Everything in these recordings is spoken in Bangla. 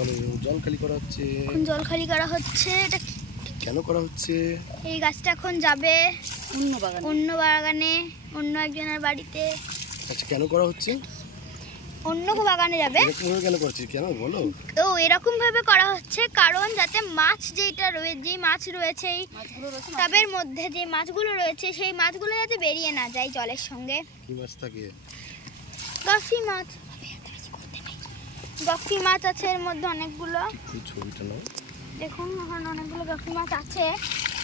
বলো, জল খালি করা হচ্ছে। এখন জল খালি করা হচ্ছে। এটা কেন করা হচ্ছে? এই গাছটা এখন যাবে অন্য বাগানে, অন্য একজনের বাড়িতে। আচ্ছা, কেন করা হচ্ছে? অন্য বাগানে যাবে। কেন করছি, কেন বলো? তো এরকম ভাবে করা হচ্ছে কারণ যাতে মাছ যেই মাছ রয়েছে এই টবের মধ্যে, যে মাছগুলো রয়েছে সেই মাছগুলো যাতে বেরিয়ে না যায় জলের সঙ্গে। কি মাছ থাকে? গাফি মাছ। গাফি মাছ আছে এর মধ্যে অনেকগুলো। ছবিটা নাও, দেখুন ওখানে অনেকগুলো গাফি মাছ আছে।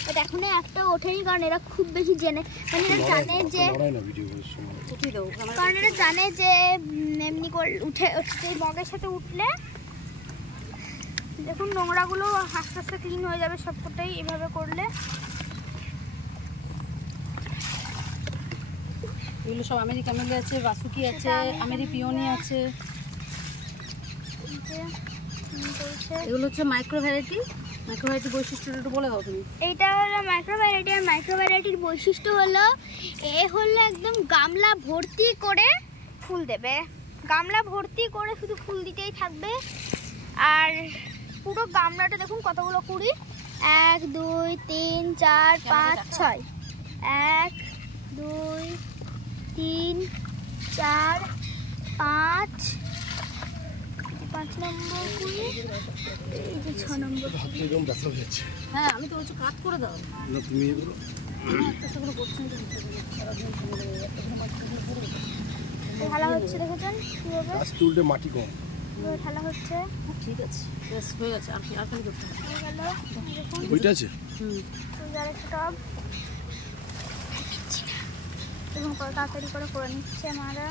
বাট এখনো একটা ওঠেনি কারণ এরা খুব বেশি জানে, মানে এরা জানে যে কারণ এরা জানে যে এমনি করে উঠে মগের সাথে উঠলে দেখুন নোংরাগুলো আস্তে আস্তে ক্লিন হয়ে যাবে সবকটাই এভাবে করলে। এগুলো সব আমেরিকা মিলে আছে, বাসুকি আছে, আমেরি পিওনি আছে। এগুলো হচ্ছে মাইক্রো ভ্যারাইটি। মাইক্রো ভ্যারাইটির বৈশিষ্ট্যটা একটু বলে দাও তুমি। এইটা হলো মাইক্রো ভ্যারাইটি। আর মাইক্রো ভ্যারাইটির বৈশিষ্ট্য হলো একদম গামলা ভর্তি করে ফুল দেবে। গামলা ভর্তি করে শুধু ফুল দিতেই থাকবে। আর পুরো গামলাটা দেখুন কতগুলো কুড়ি, 1 2 3 4 5 6, 1 2 3 4 5 নম্বর কুড়ি, এই যে 6 নম্বর। একদম ব্যথা হয়ে যাচ্ছে। হ্যাঁ, আমি তো বলছি কাট করে দাও না, তুমি এগুলো ঢালা হচ্ছে, দেখেছেন কিভাবে গাছ তুলতে মাটি কম ঢালা হচ্ছে। ঠিক আছে, বেশ হয়ে গেছে। আর খালি করতে হবে। হয়ে গেল। দেখুন ওইটা আছে। আরেকটা টব এবং তাড়াতাড়ি করে নিচ্ছে আমারা।